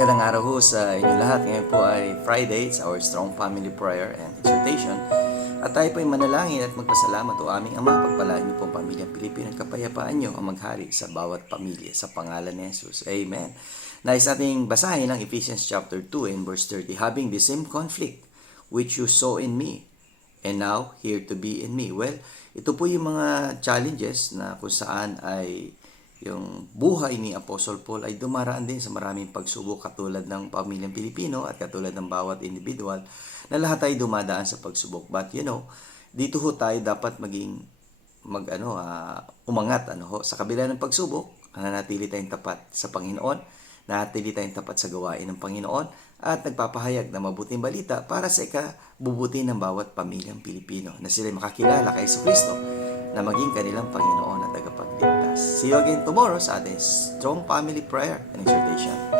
Magandang araw ho sa inyo lahat. Ngayon po ay Friday, it's our Strong Family Prayer and Exhortation. At tayo po ay manalangin at magpasalamat o aming Ama, pagpalaan niyo po ang pamilyang Pilipino at kapayapaan niyo ang maghari sa bawat pamilya sa pangalan ni Jesus. Amen. Nais nating basahin ang Ephesians chapter 2 and verse 30. Having the same conflict which you saw in me and now here to be in me. Well, ito po yung mga challenges na kung saan ay yung buhay ni Apostle Paul ay dumaraan din sa maraming pagsubok katulad ng pamilyang Pilipino at katulad ng bawat individual na lahat ay dumadaan sa pagsubok. But dito ho tayo dapat maging umangat sa kabila ng pagsubok, nanatili tayong tapat sa Panginoon, nanatili tayong tapat sa gawain ng Panginoon at nagpapahayag ng mabuting balita para sa ikabubuti ng bawat pamilyang Pilipino na sila makakilala kay Kristo na maging kanilang Panginoon at tagapagligtas. See you again tomorrow sa ating Strong Family Prayer and Exhortation.